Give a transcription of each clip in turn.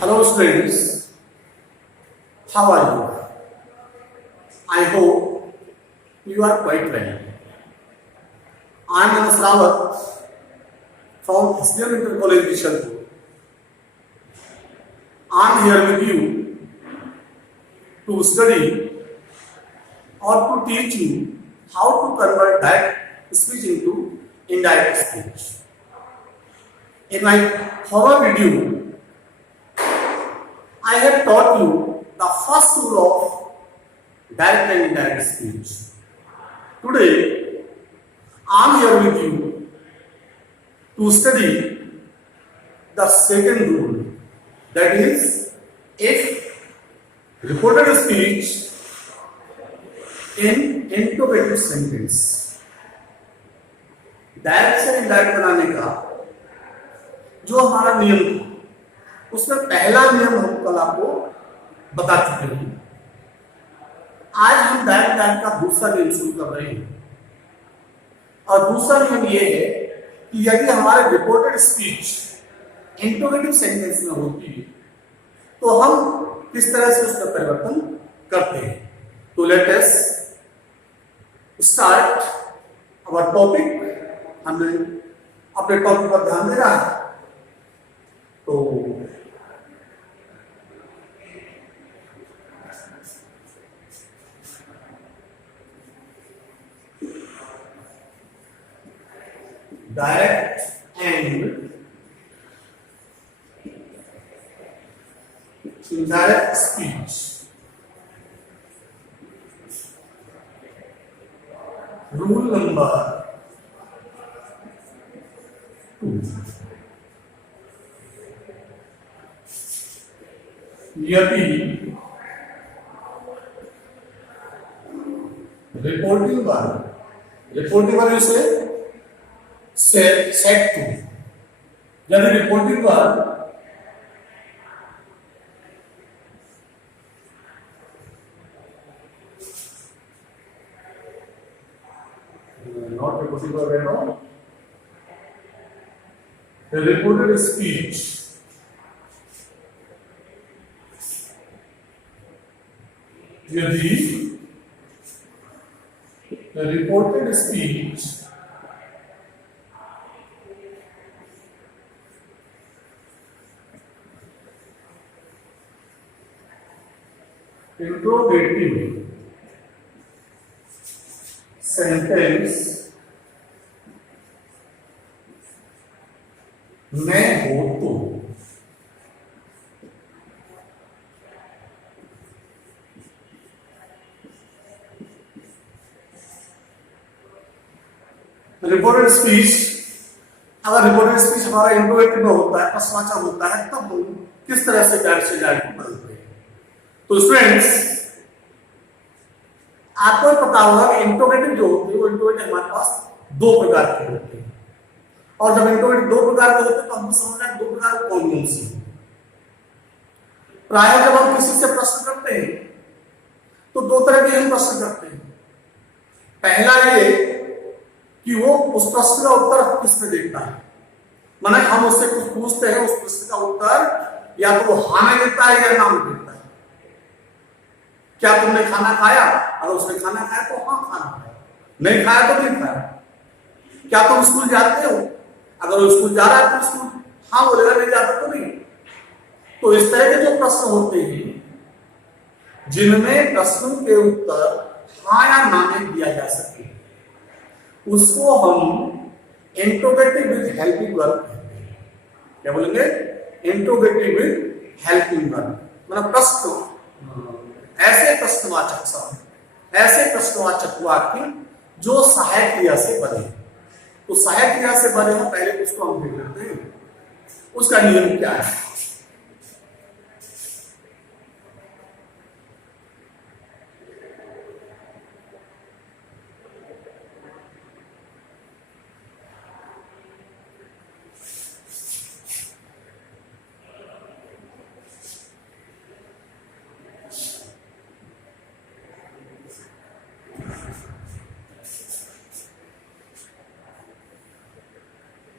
Hello students, how are you? I hope you are quite well. I am Manas Rawat from SDM Inter College Bishanpur. I am here with you to study or to teach you how to convert direct speech into indirect speech. In my former video, I have taught you the first rule of direct and indirect speech. Today, I am here with you to study the second rule, that is, if reported speech in interrogative sentence. Direct से indirect बनाने का जो हमारा नियम था, उसमें पहला नियम हम कल आपको बता चुके हैं। आज हम डायरेक्ट डायरेक्ट का दूसरा नियम शुरू कर रहे हैं और दूसरा नियम ये है कि यदि हमारे रिपोर्टेड स्पीच इंटरोगेटिव सेंटेंस में होती है तो हम किस तरह से उसका परिवर्तन करते हैं। तो let us start our topic. हमें अपने टॉपिक पर ध्यान देना है। तो direct and indirect speech rule number 2। यदि रिपोर्टिंग वर्ब से सेट टू, यदि reporting verb not reporting verb at all, the reported speech यदि the reported speech interrogative sentence में हो तो रिपोर्टेड स्पीच, अगर रिपोर्टेड स्पीच हमारा इंट्रोगेटिव में होता है, प्रश्नवाचक होता है, तब हम किस तरह से डायरेक्ट से डायरेक्ट को बदलते हैं। तो स्टूडेंट्स, आपको पता होगा कि इंट्रोगेटिव जो होती है वो इंट्रोगेटिव हमारे पास दो प्रकार के होते हैं और जब इंट्रोगेटिव दो प्रकार के होते हैं तो हम समझना है दो प्रकार कौन कौन सी। प्राय जब हम किसी से प्रश्न करते हैं तो दो तरह के हम प्रश्न करते हैं। पहला ये कि वो उस प्रश्न का उत्तर किसने देता है, माना हम उससे कुछ पूछते हैं, उस प्रश्न का उत्तर या तो वो हाँ में देता है या ना में देता है। क्या तुमने खाना खाया? अगर उसने खाना खाया तो हाँ खाना खाया, नहीं खाया तो नहीं खाया। क्या तुम स्कूल जाते हो? अगर वो स्कूल जा रहा है तो स्कूल हाँ बोलेगा, नहीं जाता तो नहीं। तो इस तरह के जो प्रश्न होते हैं जिनमें प्रश्नों के उत्तर हाँ या ना में दिया जा सके, उसको हम इंट्रोगेटिव विद हेल्पिंग वर्ब कहते हैं। क्या बोलेंगे? इंट्रोगेटिव विद हेल्पिंग वर्ब, मतलब प्रश्न, ऐसे प्रश्नवाचक शब्द, ऐसे प्रश्नवाचक वाक्य जो सहायक क्रिया से बने। तो सहायक क्रिया से बने हो, पहले उसको हम देख लेते हैं, उसका नियम क्या है।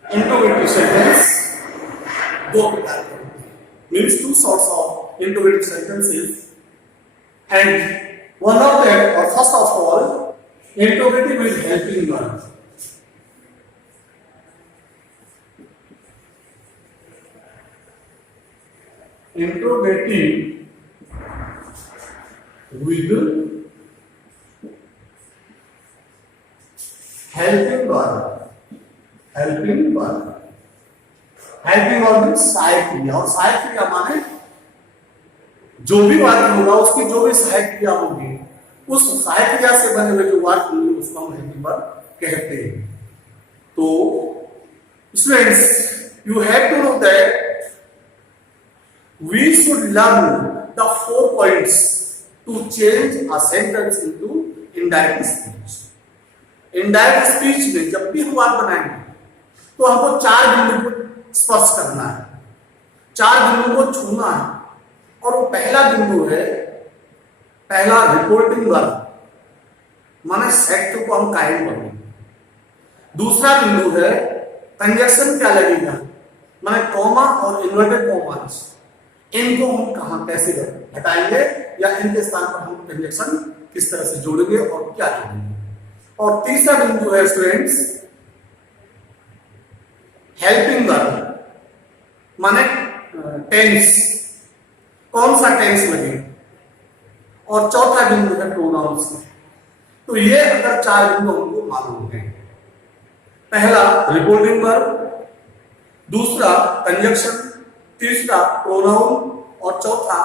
इंट्रोगेटिव सेंटेंस दो प्रकार के होते हैं। means two sorts of interrogative sentences, and one of them, or first of all, interrogative is helping verb. Interrogative with helping verb. Helping verb, helping verb means सहायक क्रिया, और सहायक क्रिया माने जो भी वाक्य होगा उसकी जो भी सहायक क्रिया होगी उस सहायक क्रिया से बने हुए जो वाक्य होंगे उसको हम हेल्पिंग वर्ब कहते हैं। तो students, you have to know that we should learn the 4 points to change a sentence into indirect speech। Indirect speech में जब भी हम बात बनाएंगे तो हमको 4 बिंदु को स्पर्श करना है, 4 बिंदु को छूना है, और वो पहला बिंदु है, पहला रिपोर्टिंग वर्ब माने सेट को हम कायम करेंगे। दूसरा बिंदु है कंजक्शन क्या लगेगा, माने कॉमा और इन्वर्टेड कॉमास, इनको हम कहां कैसे हटाएंगे या इनके स्थान पर हम कंजक्शन किस तरह से जोड़ेंगे और क्या जोड़ेंगे। और तीसरा बिंदु है स्टूडेंट्स हेल्पिंग वर्ब माने टेंस, कौन सा टेंस लगे, और चौथा बिंदु है प्रोनाउंस। तो ये अगर 4 बिंदु हमको मालूम है, पहला रिपोर्टिंग वर्ब, दूसरा कंजक्शन, तीसरा प्रोनाउन और चौथा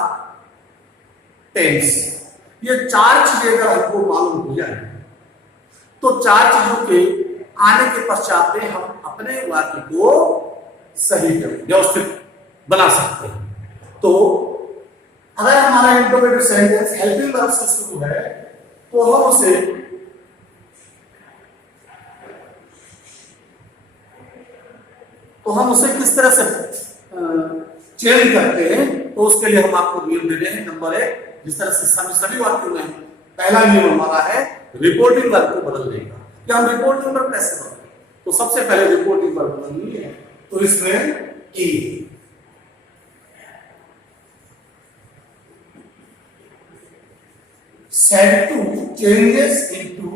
टेंस, ये 4 चीजें अगर हमको मालूम हो जाए तो 4 चीजों के आने के पश्चात में हम अपने वाक्य को सही व्यवस्थित बना सकते हैं। तो अगर हमारा इंट्रोगेटिव सेंटेंस हेल्पिंग वर्ब से शुरू है तो हम उसे किस तरह से चेंज करते हैं, तो उसके लिए हम आपको नियम दे रहे हैं। नंबर 1, जिस तरह से सभी वाक्यों में पहला नियम हमारा है रिपोर्टिंग वर्ब को बदलने का। कि हम रिपोर्टिंग वर्ब कैसे बदलें, तो सबसे पहले रिपोर्टिंग वर्ब बदलनी है, तो इसमें ए said to changes into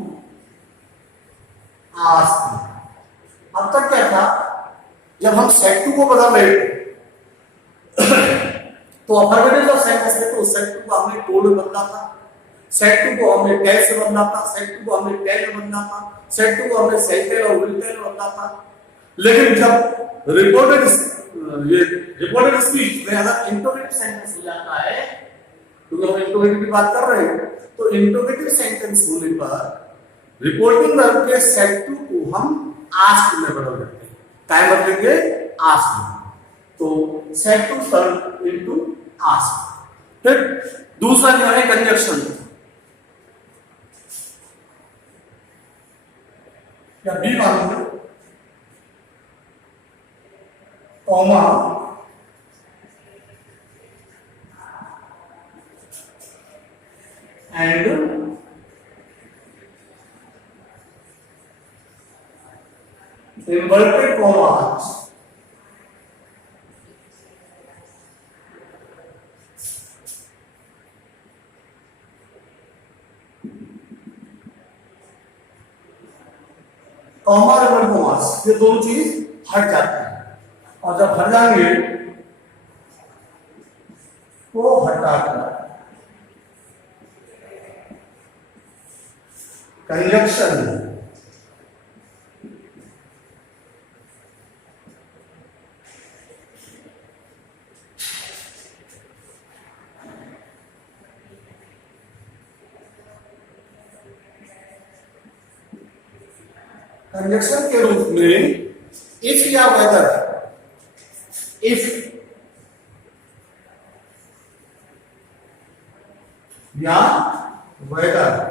asked। अब तक क्या था, जब हम said to को बदल रहे थे तो अफर्मेटिव सेंटेंस में तो said to को हमने told में बदला था, सेट टू को हमने टेल से बदला था, सेट टू को हमने टेल में बदला था, सेट टू को हमने सेल टेल और विल टेल में बदला था। लेकिन जब रिपोर्टेड स्पीच में अगर इंट्रोगेटिव सेंटेंस हो जाता है, क्योंकि हम इंट्रोगेटिव की बात कर रहे हैं, तो इंट्रोगेटिव सेंटेंस होने पर रिपोर्टिंग वर्ब के सेट टू को हम आस्क्ड में बदल देते हैं। क्या बदलेंगे? आस्क्ड में। तो सेट टू टर्न इनटू आस्क्ड। फिर दूसरा जो है कंजक्शन, या बी मान लो, comma and inverted commas, comma और इन्वर्टेड कॉमास, ये दोनों चीज हट जाती है, और जब हट जाएंगे तो हटाकर कंजक्शन कंजक्शन के रूप में इफ या वेदर, इफ या वेदर,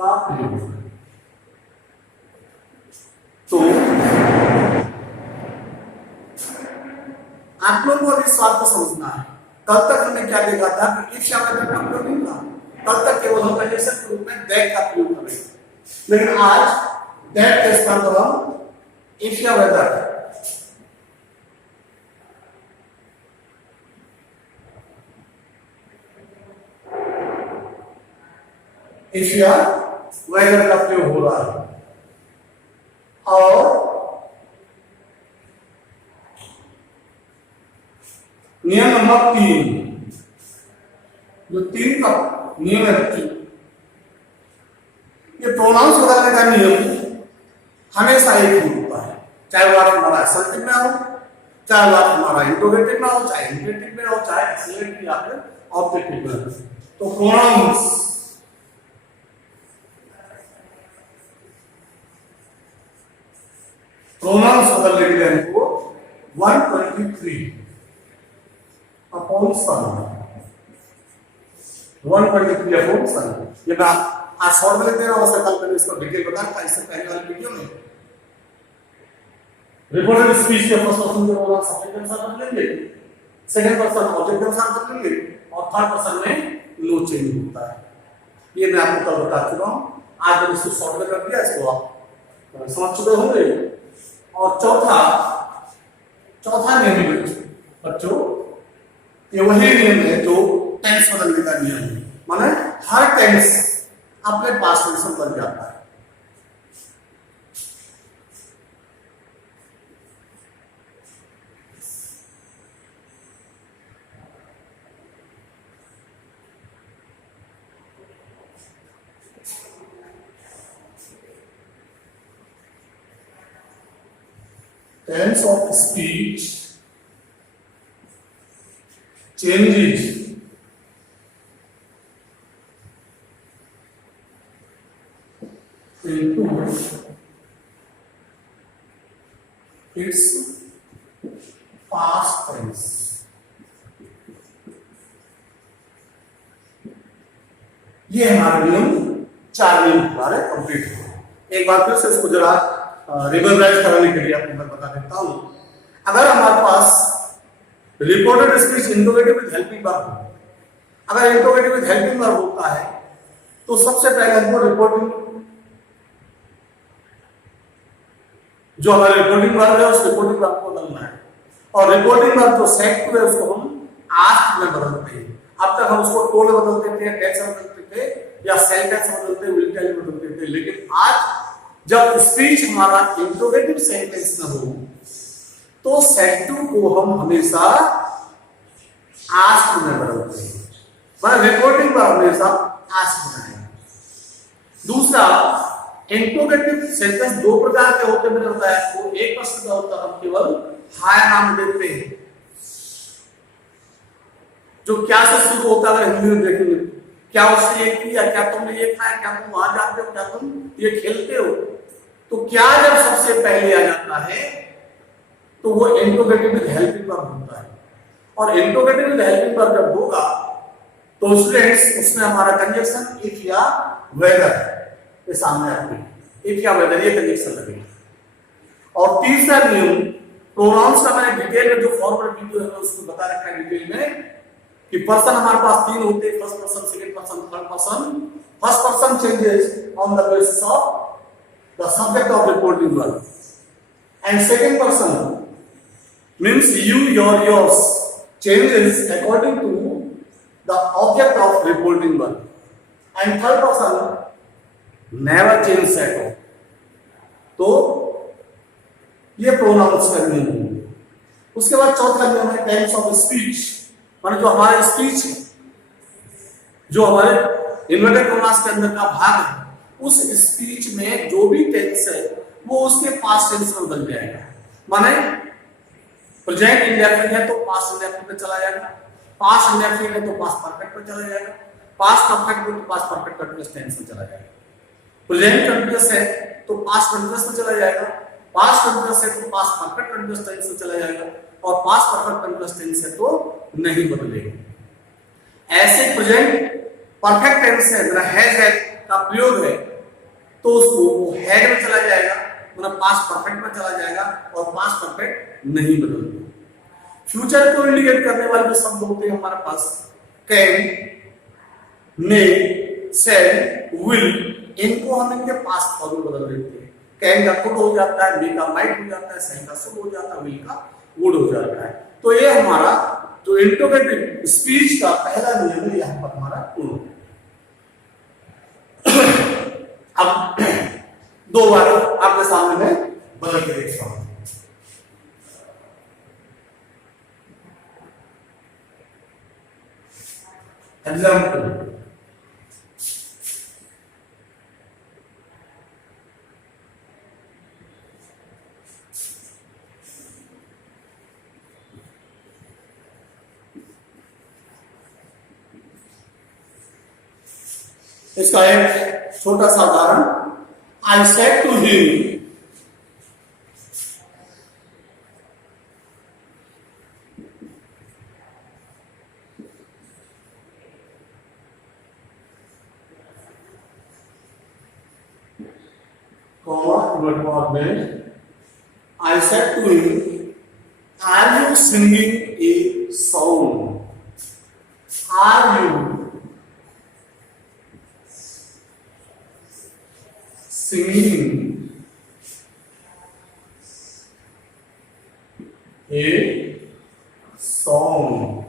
का प्रयोग। तो आप लोगों को इस बात को समझना है, कल तक हमने क्या देखा था कि इफ या वेदर का प्रयोग नहीं था, कल तक केवल हम कंडीशन के रूप में दैट का प्रयोग कर रहे थे, लेकिन आज दैट के स्थान पर हम इफ या वेदर इफ या वेदर का प्रयोग हो रहा है। और नियम नंबर 3, जो 3 का नियम है, ये प्रोनाउंस बदलने का नियम हमेशा एक ही होता है, चाहे वो हमारा असर्टिव में हो, चाहे वो हमारा इंट्रोगेटिव में हो, चाहे इंट्रोगेटिव में हो, चाहे एक्सीलेंट या फिर ऑब्जेक्टिव में हो। तो प्रोनाउंस बदलने के लिए हमको 123 अपॉन सन, 123 अपॉन सन। ये मैं आज शॉर्ट में लिख दे रहा हूं, वैसे कल मैंने इसको डिटेल बता रखा इससे पहले वाली वीडियो में। रिपोर्टेड स्पीच के फर्स्ट पर्सन के प्रोनाउन सब्जेक्ट के अनुसार बदलेंगे, सेकंड पर्सन ऑब्जेक्ट के अनुसार बदलेंगे, और थर्ड पर्सन में नो चेंज होता है। ये मैं आपको कल बता चुका हूं, आज मैंने इसको शॉर्ट में कर दिया, इसको आप समझ चुके होंगे। और चौथा नियम बच्चों, ये वही नियम है जो टेंस बदलने का नियम है, माने हर टेंस अपने पास्ट टेंस में बदल जाता है। Tense of speech changes into its past tense। ये हमारा नियम 4 नियम हमारे कंप्लीट हो। एक बार फिर से इसको जरा रिवर्साइज कराने के लिए आपको मैं बता देता हूं। अगर हमारे पास reported speech interrogative with helping verb हो, अगर इंट्रोगेटिव विद हेल्पिंग वर्ब होता है तो सबसे पहले हमको रिपोर्टिंग, जो हमारा रिपोर्टिंग वर्ब है उस रिपोर्टिंग वर्ब को बदलना है, और रिपोर्टिंग वर्ब जो सेट टू है उसको हम आस्क में बदलते हैं। अब तक हम उसको टोल बदलते थे, टेक्स्ट बदलते थे, या सेल टेक्स्ट बदलते, विल टेल बदलते थे, लेकिन आज जब स्पीच हमारा इंट्रोगेटिव सेंटेंस में हो तो सेट टू को हम हमेशा आस्क में बदलते हैं, मतलब रिपोर्टिंग पर हमेशा आस्क में है। दूसरा, इंट्रोगेटिव सेंटेंस 2 प्रकार के होते हैं, मैंने बताया वो एक प्रश्न का उत्तर हम केवल हाय नाम देते हैं, जो क्या से शुरू होता है। हिंदी में देखेंगे, क्या उसने ये किया, क्या तुमने ये खाया, क्या तुम वहां जाते हो, क्या तुम ये खेलते हो, तो क्या जब सबसे पहले आ जाता है तो वो इंट्रोगेटिव विद हेल्पिंग वर्ब होता है। और इंट्रोगेटिव विद हेल्पिंग वर्ब जब होगा तो स्टूडेंट्स उसमें हमारा कंजक्शन इफ या वेदर के सामने आते हैं, इफ या वेदर ये कंजक्शन लगेगा। और तीसरा नियम प्रोनाउंस का मैंने डिटेल में जो फॉर्मल वीडियो है उसको बता रखा है डिटेल में कि पर्सन हमारे पास 3 होते हैं, first person, second person, third person. First person changes on the basis of the subject of reporting verb, and second person means you, yours changes according to the object of reporting verb, and third person never changes at all। तो ये pronounce का नियम है। उसके बाद चौथा नियम है टेंस ऑफ स्पीच, माने जो हमारे स्पीच है, जो हमारे इन्वर्टेड कॉमास के अंदर का भाग है, उस स्पीच में जो भी टेंस है वो उसके पास्ट टेंस में बदल जाएगा। माने प्रेजेंट इंडेफिनिट है तो पास्ट इंडेफिनिट में चला जाएगा, पास्ट इंडेफिनिट है तो पास्ट परफेक्ट में चला जाएगा, पास्ट परफेक्ट है तो पास्ट परफेक्ट कंटीन्यूअस टेंस में चला जाएगा, प्रेजेंट कंटीन्यूअस है तो पास्ट कंटीन्यूअस में चला जाएगा, पास्ट कंटीन्यूअस है तो पास्ट परफेक्ट कंटीन्यूअस टेंस में चला जाएगा, और पास्ट परफेक्ट कंटीन्यूअस टेंस है तो नहीं बदलेगा। ऐसे प्रेजेंट परफेक्ट टेंस है, हैज है का प्रयोग है तो उसको वो हैड में चला जाएगा, मतलब पास्ट परफेक्ट में चला जाएगा और पास्ट परफेक्ट नहीं बदलता। फ्यूचर को इंडिकेट करने वाले जो शब्द होते हैं हमारे पास कैन, मे, सेड, विल, इनको हम इनके पास्ट फॉर्म में बदल देते हैं। कैन का कुड हो जाता है, मे का माइट हो जाता है, सेड का शुड हो जाता है, विल का वुड हो जाता है। तो ये हमारा जो इंट्रोगेटिव स्पीच का पहला नियम है, यहां पर हमारा पूर्ण। अब दो बार आपके सामने में बदल के देखता हूं। एग्जाम्पल, इसका एक छोटा सा उदाहरण, I said to him, I said to him, are you singing a song? Are you singing a song?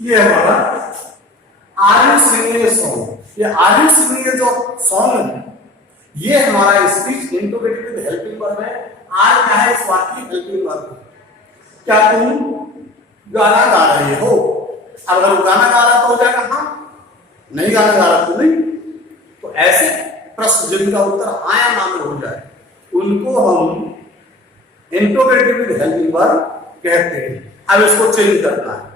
ये हमारा are you singing a song, ये आर यू सिंगिंग ए जो सॉन्ग है ये हमारा speech interrogative with helping verb है। Are क्या है इस वाक्य की हेल्पिंग वर्ब। क्या तुम गाना गा रहे हो? अगर वो गाना गा रहा तो हो जाएगा हाँ, नहीं गाना गा रहा तो नहीं। तो ऐसे प्रश्न जिनका उत्तर हाँ या ना में हो जाए उनको हम इंट्रोगेटिव विद हेल्पिंग वर्ब कहते हैं। अब इसको चेंज करना है।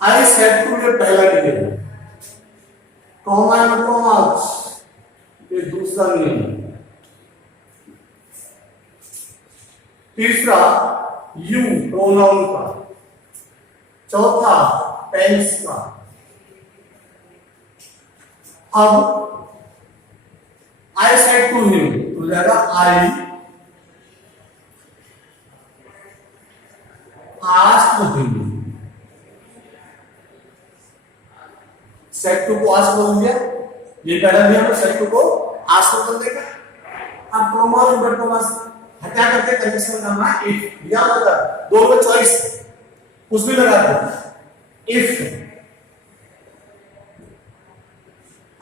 आई सेड टू ये पहला नियम, कॉमा एंड कॉमास ये दूसरा नियम, तीसरा यू प्रोनाउन का, चौथा टेंस का। अब आई सेड टू हिम हो जाएगा I asked him. Said to को आस्क बोल दिया, ये पहला नियम है, सेट टू को आस्क बोल देगा। अब प्रोनाउन इनवर्ट कॉमास हटा करके कंडीशन करना इफ, या मतलब दो में चॉइस कुछ भी लगा दो इफ।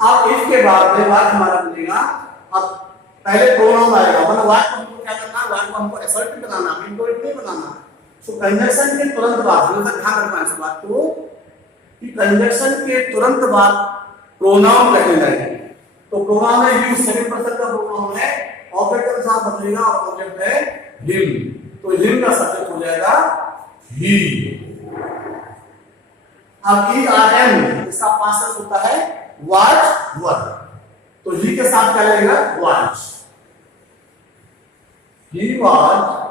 अब इफ के बाद में वाक्य हमारा बनेगा, अब पहले प्रोनाउन आएगा, मतलब वाक्य हमको क्या करना है, वाक्य हमको असर्टिव बनाना, इंटरोगेटिव नहीं बनाना। तो कंजंक्शन के तुरंत बाद हमेशा ध्यान रखना इस बात को कि कंजंक्शन के तुरंत बाद प्रोनाउन कहने लगे तो प्रोनाउन है यू, सेकंड पर्सन का प्रोनाउन है, ऑब्जेक्ट के साथ बदलेगा और ऑब्जेक्ट है हिम, तो हिम का सब्जेक्ट हो जाएगा ही। अब ई आर एम इसका पास्ट होता है वॉच वर, तो ही के साथ क्या लगेगा watch. He watch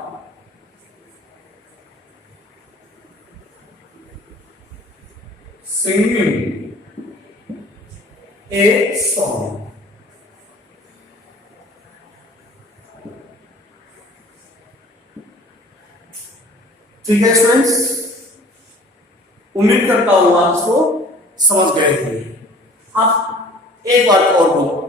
singing a song। ठीक है स्टूडेंट्स, उम्मीद करता हूं आप इसको समझ गए होंगे। अब एक बार और बोलो,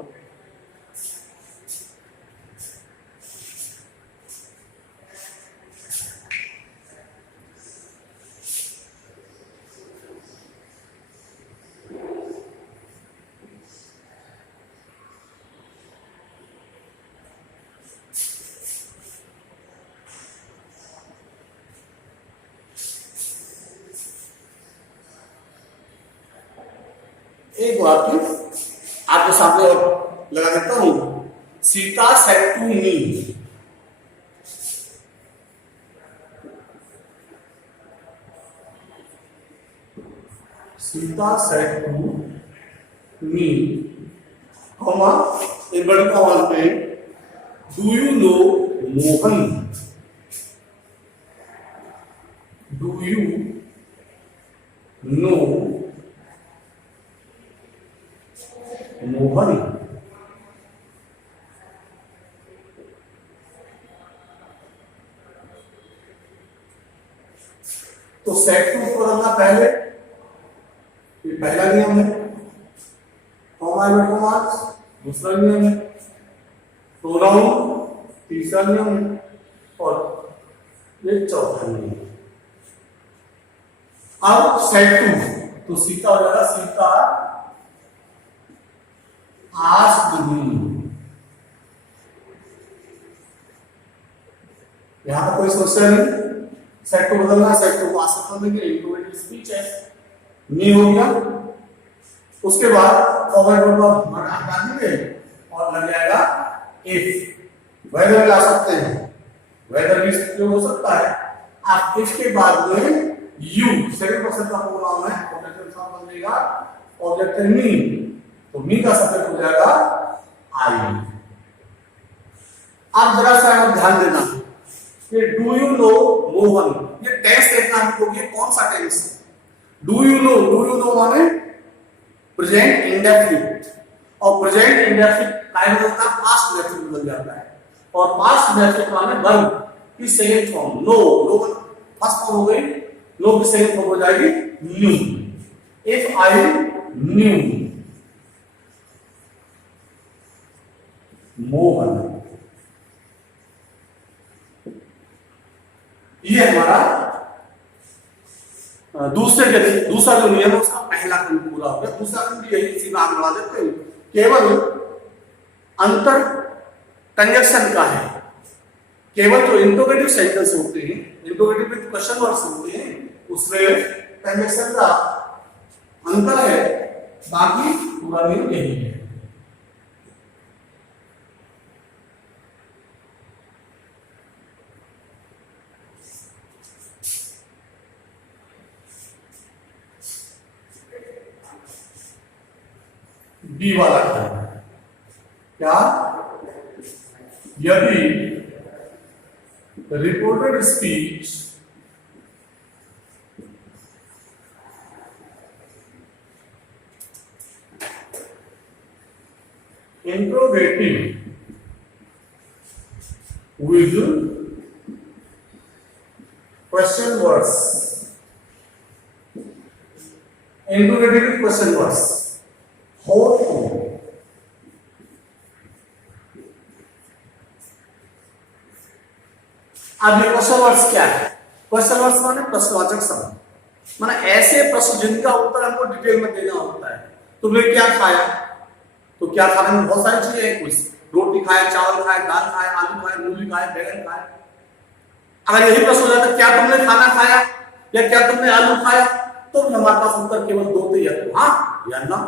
एक वाक्य आपके सामने और लगा देता हूं। Sita said to me, Sita said to me, comma inverted comma में do you know Mohan, do you know तो सेट टू को बदलना पहले, ये पहला नियम है। कॉमा इनवर्ट कॉमा दूसरा नियम है। प्रोनाउन तीसरा नियम है और ये चौथा नियम है। अब सेट टू तो सीता हो जाएगा सीता आस्क्ड मी। यहां पर कोई समस्या नहीं, सेट को बदलना है, सेट को आस्क करने के लिए इंट्रोगेटिव स्पीच है। मी हो गया, उसके बाद फॉरवर्ड वर्ब को हटा देंगे और लग जाएगा इफ। वेदर ला सकते हैं, वेदर भी प्रयोग हो सकता है। आप इफ के बाद में यू सेकंड पर्सन का प्रोनाउन है, ऑब्जेक्ट के साथ बनेगा ऑब्जेक्ट है मी, तो मी का सब्जेक्ट हो जाएगा आई। आप जरा सा ध्यान देना, ये डू यू नो मोहन, ये टेंस देखना हमको, ये कौन सा टेंस है। डू यू नो माने प्रेजेंट इंडेफिनिट, और प्रेजेंट इंडेफिनिट टाइम बदलता है, पास्ट इंडेफिनिट बदल जाता है, और पास्ट इंडेफिनिट माने वर्ब की second form know first form हो गई, नो की सेकंड फॉर्म हो जाएगी knew. If I knew Mohan, ये हमारा दूसरा जो नियम है उसका पहला खंड पूरा हो गया। दूसरा खंड यही इसी में आगे बढ़ा देते हैं, केवल अंतर कंजक्शन का है। केवल जो इंट्रोगेटिव सेंटेंस होते हैं, इंट्रोगेटिव विद क्वेश्चन वर्ड्स होते हैं, उसमें कंजक्शन का अंतर है, बाकी पूरा नियम यही है। बी वाला है क्या, यदि reported speech interrogative with question words, interrogative with question words हो तो अब ये क्वेश्चन वर्ड्स क्या है। क्वेश्चन वर्ड्स माने प्रश्नवाचक शब्द, माने ऐसे प्रश्न जिनका उत्तर हमको डिटेल में देना होता है। तुमने क्या खाया, तो क्या खाने में बहुत सारी चीजें हैं, कुछ रोटी खाए, चावल खाए, दाल खाए, आलू खाए, मूली खाए, बैगन खाए। अगर यही प्रश्न हो जाता क्या तुमने खाना खाया या क्या तुमने आलू खाया, तो हमारे पास उत्तर केवल दो थे, या तो हाँ या ना।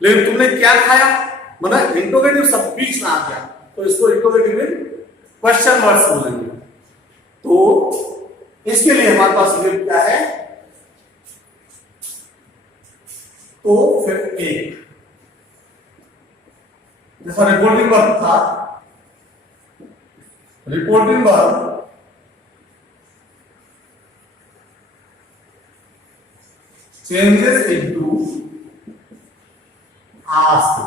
लेकिन तुमने क्या खाया मतलब इंट्रोगेटिव सब बीच में आ गया, तो इसको इंट्रोगेटिव में क्वेश्चन वर्ड्स बोलेंगे। तो इसके लिए हमारे पास ये क्या है, तो फिर एक जैसा रिपोर्टिंग वर्ब था, reporting verb changes into ask.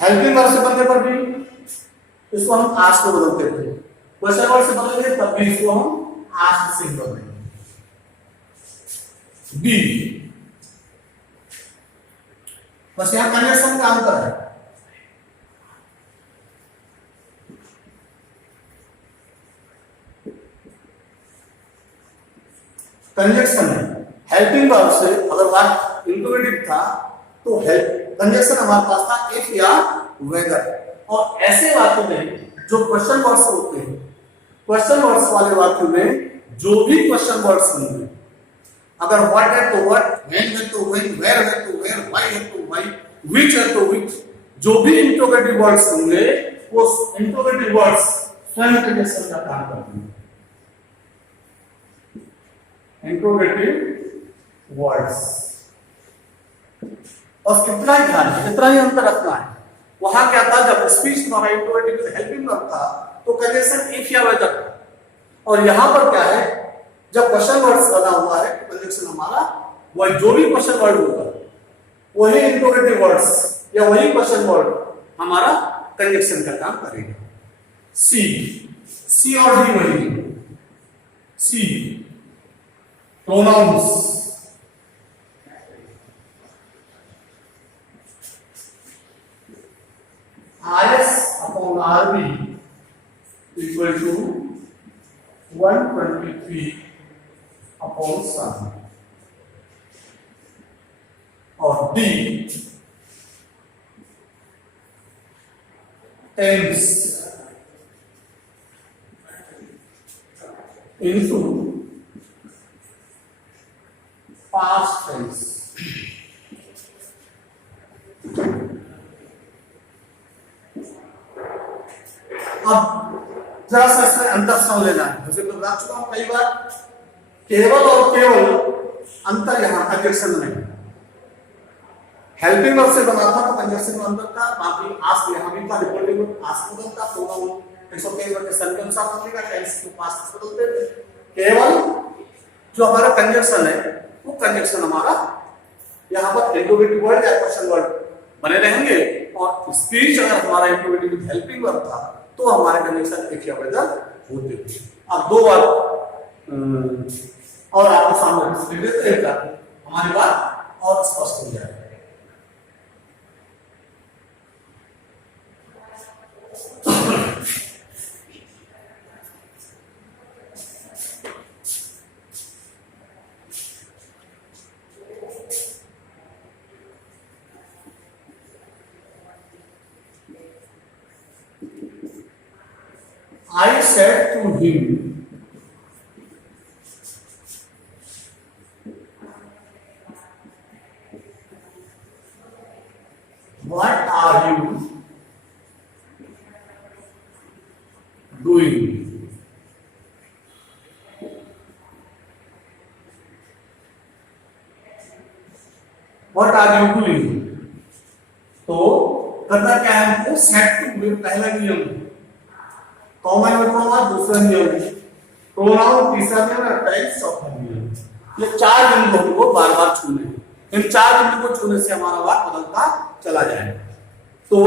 Helping verb से बनने पर भी इसको हम आस्क को बदलते थे, क्वेश्चन वर्ड से बदलेंगे तब भी इसको हम आस्क से बदलेंगे। बी बस यहां कंजक्शन का अंतर है। कंजक्शन है, हेल्पिंग वर्ब से अगर बात इंट्रोगेटिव था तो कंजक्शन हमारे पास था इफ या वेदर। और ऐसे वाक्यों में जो क्वेश्चन वर्ड्स होते हैं, क्वेश्चन वर्ड्स वाले वाक्यों में जो भी क्वेश्चन वर्ड्स होंगे, अगर व्हाट है तो व्हाट, व्हेन है तो व्हेन, वेयर है तो वेयर, व्हाई है तो व्हाई, व्हिच है तो व्हिच, जो भी इंट्रोगेटिव वर्ड्स होंगे वो इंट्रोगेटिव वर्ड्स स्वयं कंजक्शन का काम करते हैं। इंट्रोगेटिव वर्ड्स, और कितना ही ध्यान है, कितना ही अंतर रखना है। वहां क्या था, जब स्पीच हमारा इंट्रोगेटिव हेल्पिंग वर्ब था तो कंजक्शन इफ या वेदर था, और यहां पर क्या है, जब क्वेश्चन वर्ड्स बना हुआ है कंजक्शन हमारा वह जो भी क्वेश्चन वर्ड होगा वही इंट्रोगेटिव वर्ड्स या वही क्वेश्चन वर्ड हमारा कंजक्शन का काम करेगा। सी सी और डी वही, सी pronounce, RS upon RB equal to 123 upon sun, और D times into past tense. अब जरा सा इसमें अंतर समझ लेना है, जैसे मैं बता चुका हूं कई बार, केवल और केवल अंतर यहां कंजक्शन में, हेल्पिंग वर्ब से बना था तो कंजक्शन में अंतर था, बाकी आस्क यहां भी था, रिपोर्टिंग आस्क बदलता, प्रोनाउन 123 के सन के अनुसार बदलेगा, टेंस को पास्ट बदलते थे। केवल जो हमारा कंजक्शन है वो कंजक्शन हमारा यहां पर इंट्रोगेटिव वर्ड या क्वेश्चन वर्ड बने रहेंगे, और स्पीच अगर हमारा इंट्रोगेटिव विद हेल्पिंग वर्ब था तो हमारे कंजक्शन एक या बदल होते थे। अब दो बार और आपके सामने देते हैं, हमारी बात और स्पष्ट हो जाएगी। I said to him, what are you doing? What are you doing? तो करना क्या है हमको, सेट टू पहला नियम, कॉमन और कॉमन दूसरा नियम, प्रोनाउन तीसरा नियम, टाइप्स चौथा नियम। ये चार बिंदुओं को बार बार छूने, इन चार बिंदुओं को छूने से हमारा वाक्य बदलता चला जाएगा। तो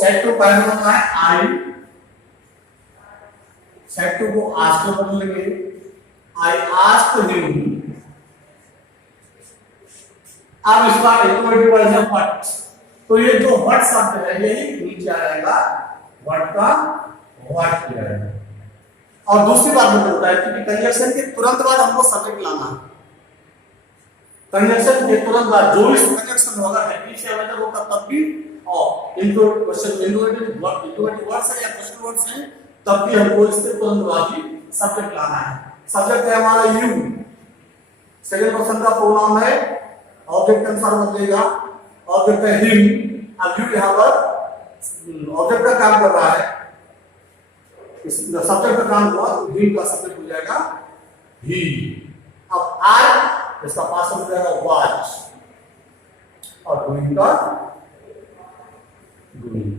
सेट टू पहला होता है आई, सेट टू को आस्क में बदलेंगे, आई आस्क्ड हिम। अब इस बार इंट्रोगेटिव वर्ड है व्हाट, तो ये जो व्हाट शब्द है यही नीचे आ जाएगा, व्हाट का व्हाट किया है। और दूसरी बात में होता है कि कंजक्शन के तुरंत बाद हमको सब्जेक्ट लाना है, कंजक्शन के तुरंत बाद जो भी कंजक्शन होगा हैप्पी से अवेलेबल होगा तब भी, और इंट्रोगेटिव वर्ड्स है या क्वेश्चन वर्ड्स हैं तब भी हमको इसके तुरंत बाद ही सब्जेक्ट लाना है। सब्जेक्ट है हमारा यू, सेकंड पर्सन का प्रोनाउन है, ऑब्जेक्ट के अनुसार बदलेगा, ऑब्जेक्ट है हिम। अब यू यहां पर ऑब्जेक्ट का काम कर रहा है, सब्जेक्ट का काम हुआ तो ही का सब्जेक्ट हो जाएगा ही। अब आर इसका पास्ट हो जाएगा वाच, और डूइंग का डूइंग।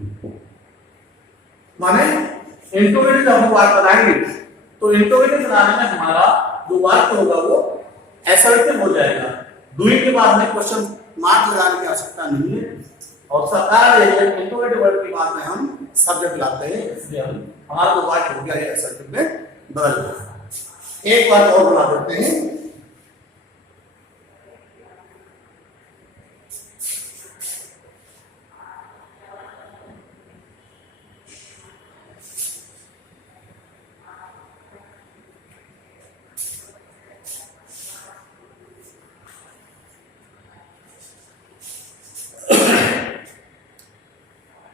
माने इंट्रोगेटिव जब हम बात बनाएंगे तो इंट्रोगेटिव बनाने में हमारा जो वाक्य होगा वो असर्टिव हो जाएगा, डूइंग के बाद में क्वेश्चन मार्क लगाने की आवश्यकता नहीं है, और सरकार इंट्रोगेटिव वर्ड की बात में हम सब्जेक्ट लाते हैं, इसलिए हम हमारा जो वाक्य हो गया ये असर्टिव में बदल गया। एक बात और बना देते हैं,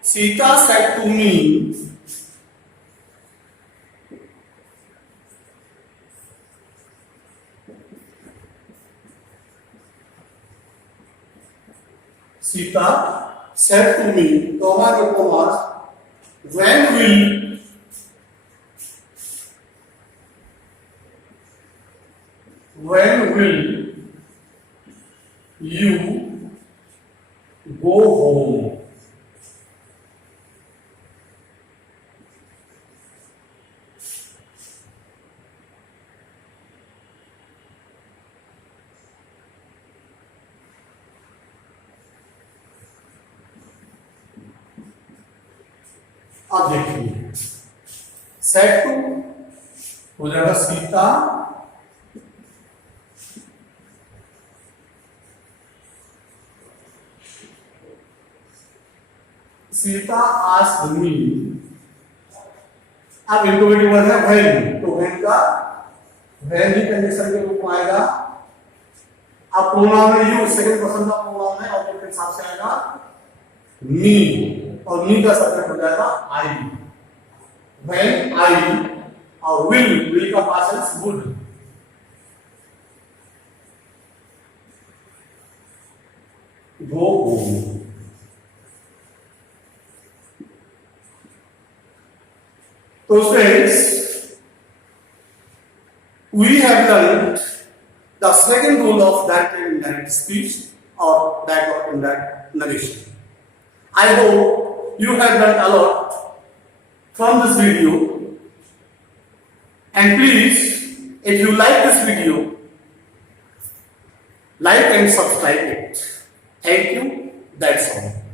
Sita said to me, Sita said to me, when will you go home? अब देखिए सेट टू हो जाएगा सीता सीता आस्क्ड मी। अब इंटरोगेटिव वर्ड है व्हेन, तो व्हेन का व्हेन ही कंडीशन के रूप में आएगा। अब प्रोनाउन है यू, सेकंड पर्सन का प्रोनाउन है, ऑब्जेक्ट के हिसाब से आएगा मी, और मी का सब्जेक्ट हो जाएगा आई। व्हेन आई, और विल का past tense would. Go home. So friends, we have learned the second rule of direct and indirect speech or direct or indirect narration. I hope you have learned a lot from this video, and please, if you like this video, like and subscribe it. Thank you. That's all.